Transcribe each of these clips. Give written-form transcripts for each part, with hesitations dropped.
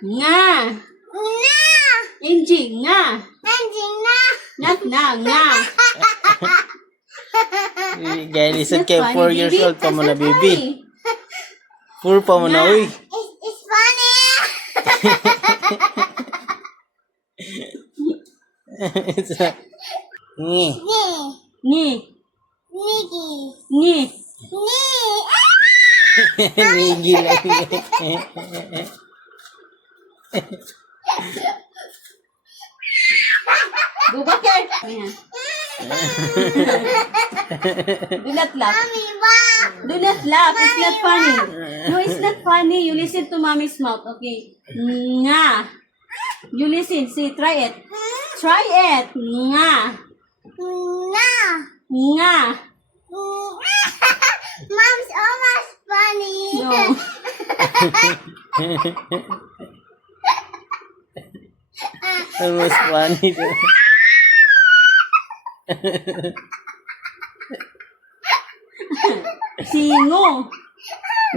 Nga. Nga. Angie, nga. Anjing na. Not na, nga. Gaya lisod That's kayo, funny, 4 years baby. old pa mo na, That's baby. funny. 4 pa mo na, Nga. uy. It's funny. It's a... Ngi. Ni. Ni. Nigi. Ni. Ni. Nigi lang. Go back here. Ayan. Do not laugh. Mami ba? Do not laugh. It's not funny. No, it's not funny. You listen to mommy's mouth. Okay. Nga. You listen. See, try it. Try it. Nga. Nga. Nga. Mom's almost funny. No. Almost funny. Singo.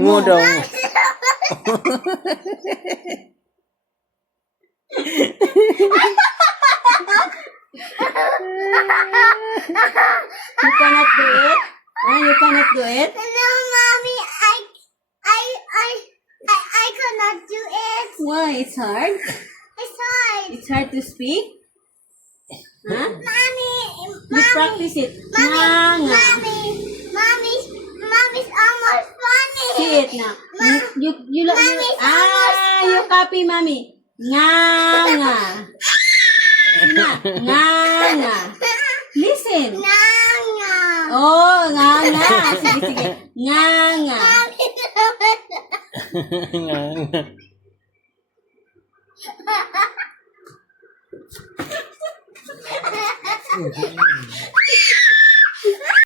Ngo daw. You cannot do it? You cannot do it? No, mommy, I cannot do it. Why? It's hard? It's hard. It's hard to speak? Huh? Mommy, You practice it. Nga, nga. Mommy's almost funny. See it now. You copy mommy. Nga, nga. Nga, nga, nga. Listen. Nga. Oh, nga, nga. Sige, sige. Nga, nga. Nga, nga.